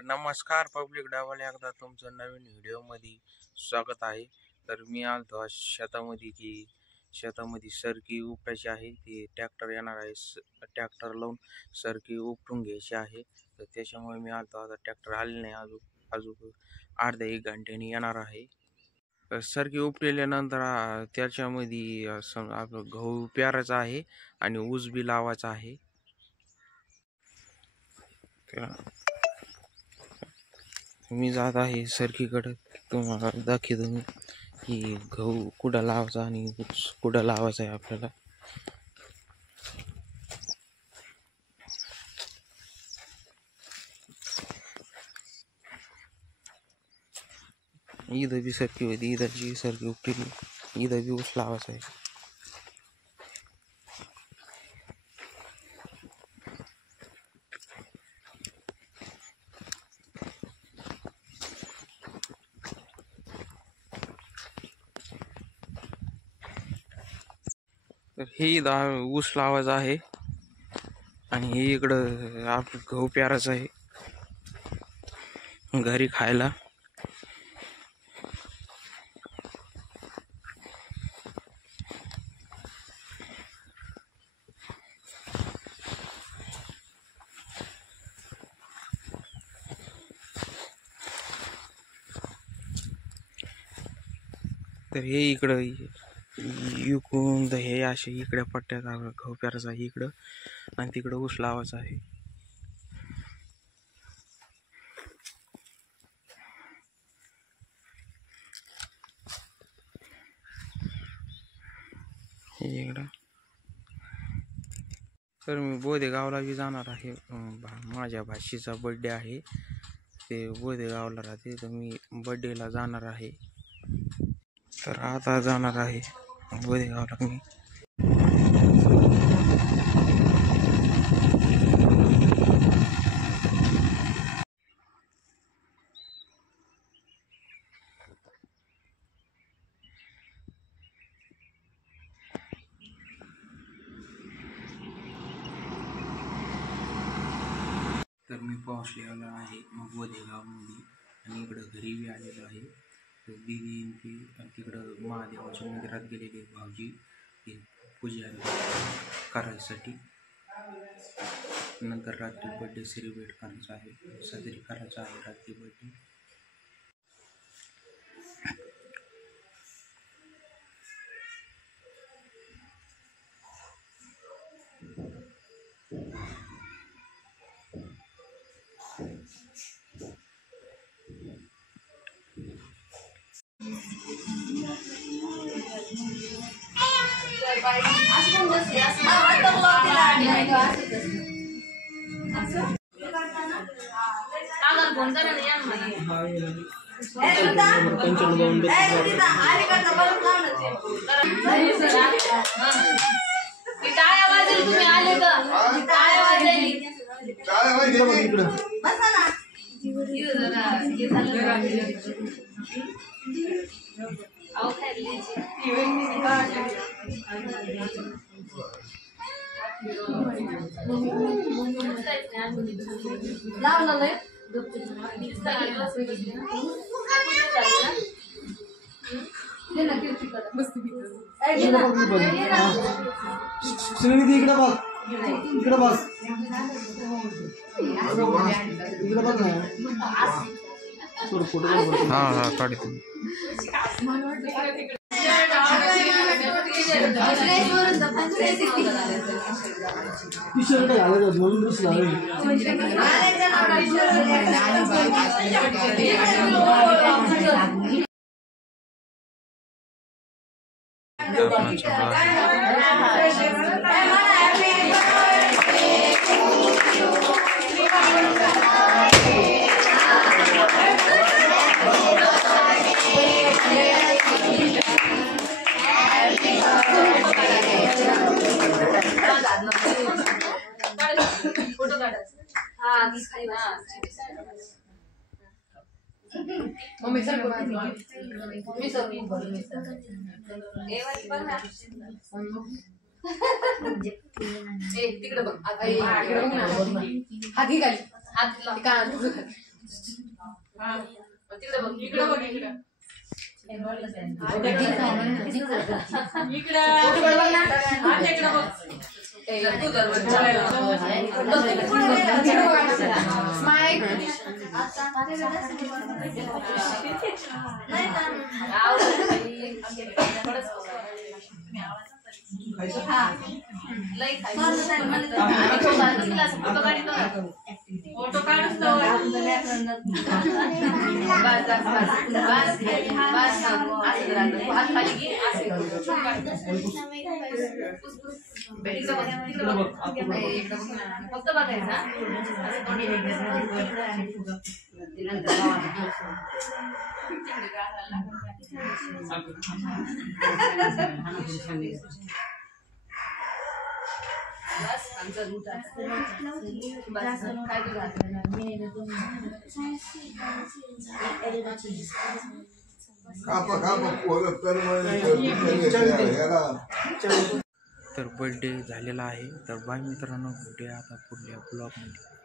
तर नमस्कार पब्लिक डावाला एकदा तुमचं नवीन व्हिडिओमध्ये स्वागत आहे। तर मी आलतो आज शेतामध्ये सरकी उपटायची आहे। ती ट्रॅक्टर येणार आहे, ट्रॅक्टर लावून सरकी उपटून घ्यायची आहे। तर त्याच्यामुळे मी आलतो। आता ट्रॅक्टर आले नाही, अजून अर्ध्या एक घंट्याने येणार आहे। तर सरकी उपटल्यानंतर त्याच्यामध्ये आपलं गहू पेरायचा आहे आणि ऊस बी लावायचा आहे। मी जात आहे सरकीकडे, तुम्हाला दाखवतो मी की गहू कुठं लावायचा आणि ऊस कुठं लावायचा आहे आपल्याला। इथं बी सरकी होती, इथं सरकी उपटली, इथं बी ऊस लावायचा आहे। तर हे ऊस लावायचा आहे आणि हे इकडं आपलं गहू पेरायचं आहे घरी खायला। तर हे इकडं इकडून हे असे इकडे पट्ट्यात गहू पेरायचा आहे इकडं, आणि तिकडं ऊस लावायचा आहे। हे इकडं तर मी बोदेगावला बी जाणार आहे, माझ्या भाषेचा बर्थडे आहे। ते बोदेगावला राहते, तर मी बर्थडेला जाणार आहे। तर आता जाणार आहे बोदेगावला मी। तर मी पोहोचलेलो आहे बोदेगावमध्ये, आणि इकडं घरी बी आलेलो आहे। तर दिदी ती तिकडं महादेवाच्या मंदिरात गेलेले भाऊजी ते पूजा करायसाठी। नंतर रात्री बर्थडे सेलिब्रेट करायचा आहे, साजरी करायचा आहे रात्री बर्थडे। हाँ काढ मम्मी सर तिकडे बघ हाती खाली हात फोटो काढून फक्त बघायचा तर बर्थडे झालेला आहे. तर बाय मित्रांनो, भेटूया आता पुढल्या ब्लॉगमध्ये.